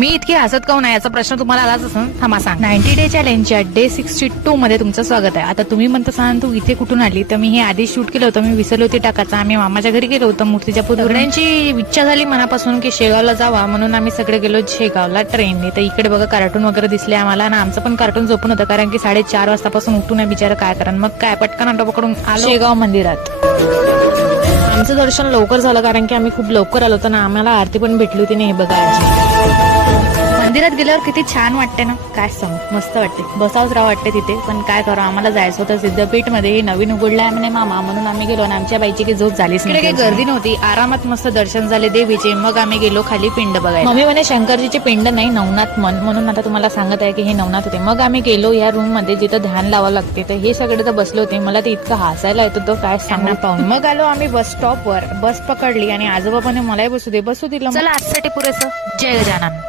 मी इतकी हसत काऊन आहे याचा प्रश्न तुम्हाला आलाच असेल. थांबा सांग. 90 डे चॅलेंजच्या डे 62 मध्ये तुमचं स्वागत आहे. आता तुम्ही म्हणता सांग तू इथे कुठून आली, तर मी हे आधी शूट केलं होतं. मी विसरले होते टाकायचं. आम्ही मामाच्या घरी गेलो होतो मूर्तीच्या पुतळ्यांची इच्छा झाली मनापासून की शेगावला जावा, म्हणून आम्ही सगळे गेलो शेगावला ट्रेनने. तर इकडे बघा कार्टून वगैरे दिसले आम्हाला, आणि आमचं पण कार्टून झोपून होतं कारण की 4:30 वाजतापासून उठून बिचारा काय करा. मग काय पटकन ऑटो पकडून आलो शेगाव मंदिरात. आमचं दर्शन लवकर झालं कारण की आम्ही खूप लवकर आलो होतो ना, आम्हाला आरती पण भेटली होती नाही बघायची. मंदिरात गेल्यावर किती छान वाटते ना, काय सांगू, मस्त वाटते. बसावच राव वाटते तिथे, पण काय करू, आम्हाला जायचं होतं सिद्धपीठ मध्ये. नवीन उघडलाय म्हणे मामा, म्हणून आम्ही गेलो आणि आमच्या बाईची काही झोप झालीच नाही. काही गर्दी नव्हती, आरामात मस्त दर्शन झाले देवीचे. मग आम्ही गेलो खाली पिंड बघायला. मम्मी म्हणे शंकरजीचे पिंड नाही नवनाथ मन, म्हणून आता तुम्हाला सांगत आहे की हे नवनाथ होते. मग आम्ही गेलो या रूम मध्ये जिथं ध्यान लावावं लागते. तर हे सगळे तर बसले होते, मला ते इतकं हसायला येत होतं काय सांगणार पाहून. मग आलो आम्ही बस स्टॉप वर, बस पकडली आणि आजोबा म्हणे मलाही बसू दे. चला आजसाठी पुरेसं. जय गजानन.